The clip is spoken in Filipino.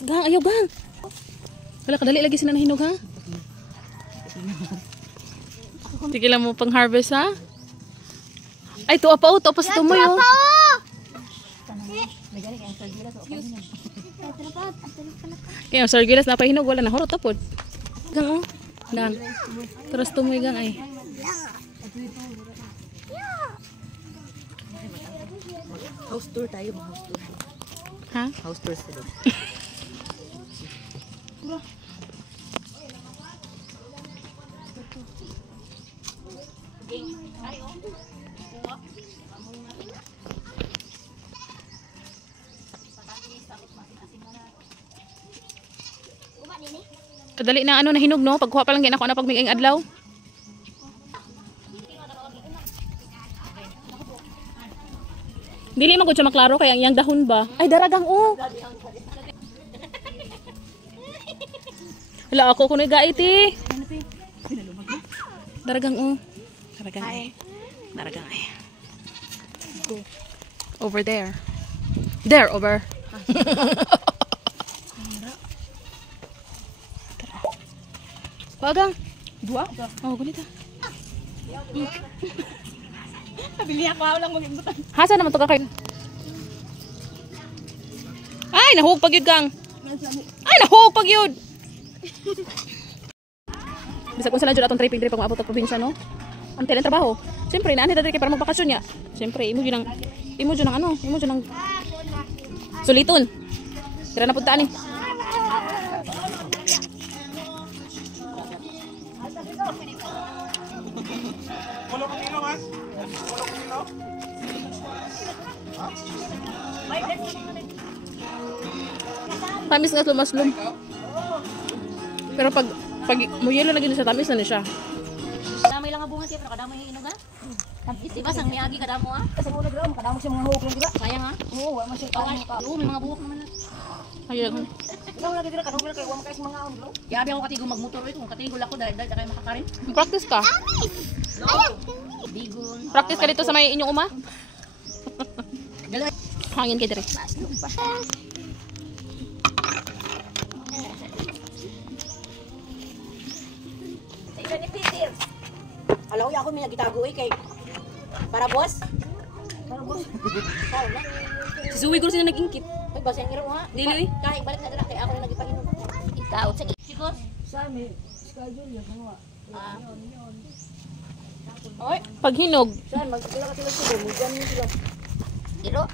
Gang, ayaw gang. Wala, kadali lagi sila nahinog ha. Sige lang mo pang harvest ha. Ay, tuwa pa o. Tuwa pa sa tumoy o. Kaya sargilas na pahinog. Wala na. Horot tapod. Gang o. Gang. Terus tumoy gang ay. House tour tayo. House tour. Ha? House tour sila. Kadali na ano nahinog no. Pagkuha pa lang gina ko na pagmiging adlaw. Dili man gud siya maklaro kaya ang dahon ba. Ay daragang oh. Wala ako kuno gait eh. Daragang oh. Daragang ay. Daragang ay. Go. Over there. There over. Pagang. Dua? Oh, gunita. Nabili ako lang mag-imbutan. Hasa naman to ka kayo? Ay, nahug pag yun gang. Ay, nahug pag yun. Bisa kung sila dyan atong triping pag maabot ang probinsya, no? Ang telen trabaho. Siyempre, naanit na para magbakasyon niya. Siyempre, imo dyan ng suliton. Tira na puntaan eh. Tamis nga lumaslum. Pero pag muyelo lagi sa tamis na ni siya. Damay lang nga bunga siya, pero kadamay yung inog ha? Diba, sang miyagi kadamo ha? Kasi muna graw, kadamo siya mga hukong diba? Sayang ha? Oo, wala mo siya kadamo ka. Oo, may mga buhok naman na. Ayun. Ikaw lagi dira, kadamo lang kayo, wala mo kayo sa mga ahon bro. Yabi ako katigong magmotor ito, kung katigol ako, dahil kayo makakarin. Practice ka? Digon. Practice ka dito sa may inyong uma? Hangin kayo dire. Alam ko, ako may nagitago eh kay... Para boss? Para boss? Si Zoe ko sila nag-ingkit. Uy, basa yung iro ha? Dili. Kahit balik na dira, kaya ako na nagipag-inom. Ikaw, sige. Sikos? Saan schedule yan, ano Pag hinog. Saan? Magkila ka sila sila. Mugyan mo sila. Iro?